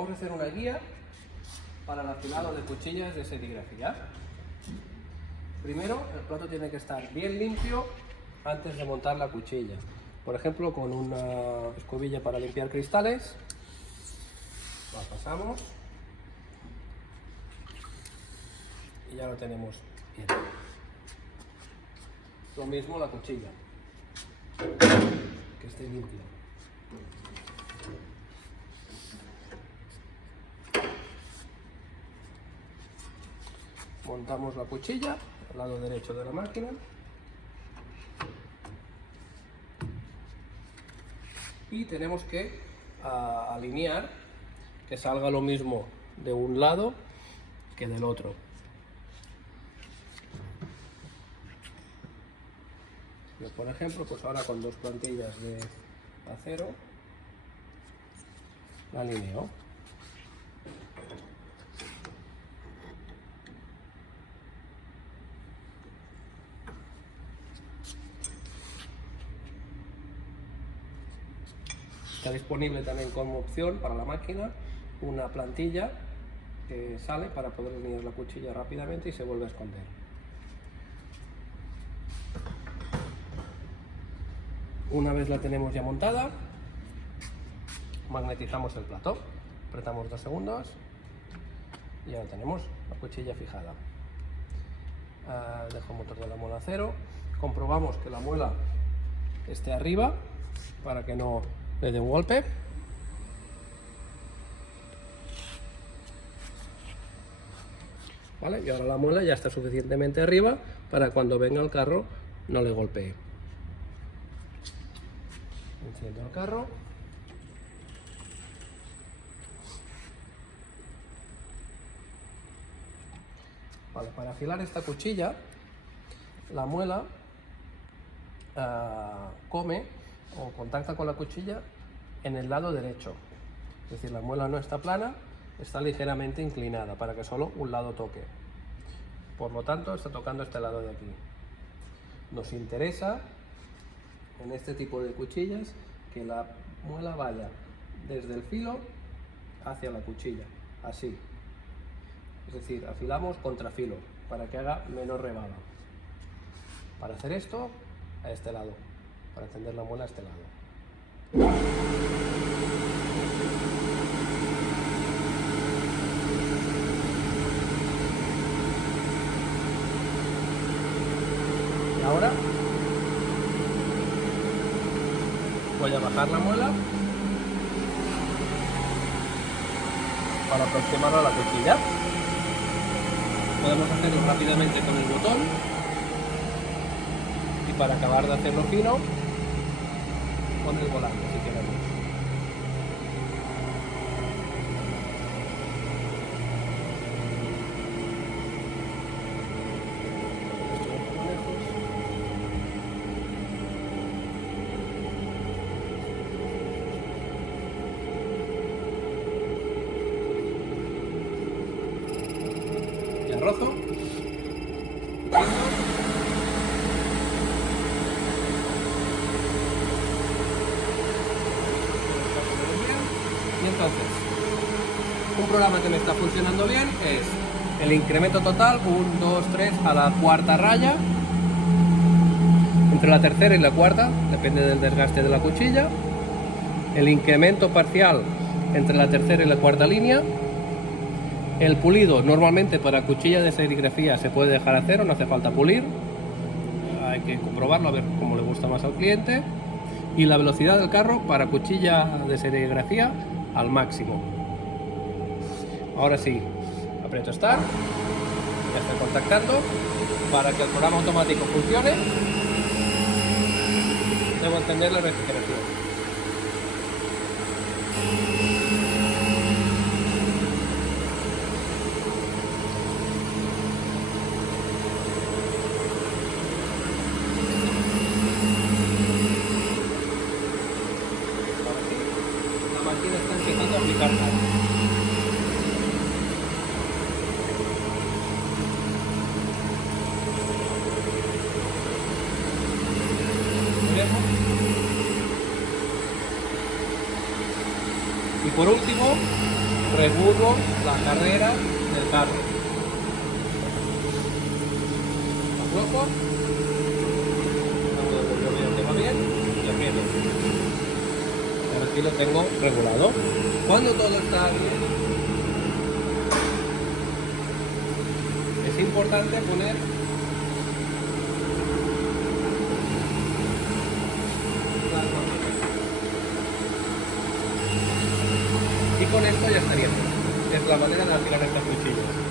Vamos a hacer una guía para el afilado de cuchillas de serigrafía. Primero, el plato tiene que estar bien limpio antes de montar la cuchilla. Por ejemplo, con una escobilla para limpiar cristales, la pasamos y ya lo tenemos bien. Lo mismo la cuchilla, que esté limpia. Montamos la cuchilla al lado derecho de la máquina. Y tenemos que alinear que salga lo mismo de un lado que del otro. Yo, por ejemplo, pues ahora con dos plantillas de acero la alineo. Está disponible también como opción para la máquina una plantilla que sale para poder alinear la cuchilla rápidamente y se vuelve a esconder. Una vez la tenemos ya montada, magnetizamos el plato, apretamos 2 segundos y ya tenemos la cuchilla fijada. Dejo el motor de la muela a 0, comprobamos que la muela esté arriba para que no le dé un golpe. ¿Vale? Y ahora la muela ya está suficientemente arriba para cuando venga el carro no le golpee. Enciendo el carro. Vale, para afilar esta cuchilla, la muela come o contacta con la cuchilla en el lado derecho. Es decir, la muela no está plana, está ligeramente inclinada para que solo un lado toque. Por lo tanto, está tocando este lado de aquí. Nos interesa en este tipo de cuchillas que la muela vaya desde el filo hacia la cuchilla, así. Es decir, afilamos contra filo para que haga menos rebaba. Para hacer esto, a este lado, para encender la muela a este lado. Y ahora voy a bajar la muela para aproximarla a la cuchilla. Podemos hacerlo rápidamente con el botón y para acabar de hacerlo fino con el volante si queremos. Ya rozo. Y entonces, un programa que me está funcionando bien es el incremento total, 1, 2, 3, a la cuarta raya, entre la tercera y la cuarta, depende del desgaste de la cuchilla, el incremento parcial entre la tercera y la cuarta línea, el pulido normalmente para cuchilla de serigrafía se puede dejar a 0, no hace falta pulir, hay que comprobarlo a ver cómo le gusta más al cliente, y la velocidad del carro para cuchilla de serigrafía al máximo. Ahora sí, aprieto Start, ya estoy contactando. Para que el programa automático funcione, debo encender la refrigeración. Ahora sí, la máquina está empezando a aplicar nada. Y por último, regulo la carrera del carro. Aflojo, yo veo que va bien y aprieto. Ahora aquí lo tengo regulado. Cuando todo está bien, es importante poner las máquinas. Y con esto ya estaría. Es la manera de afilar estas cuchillas.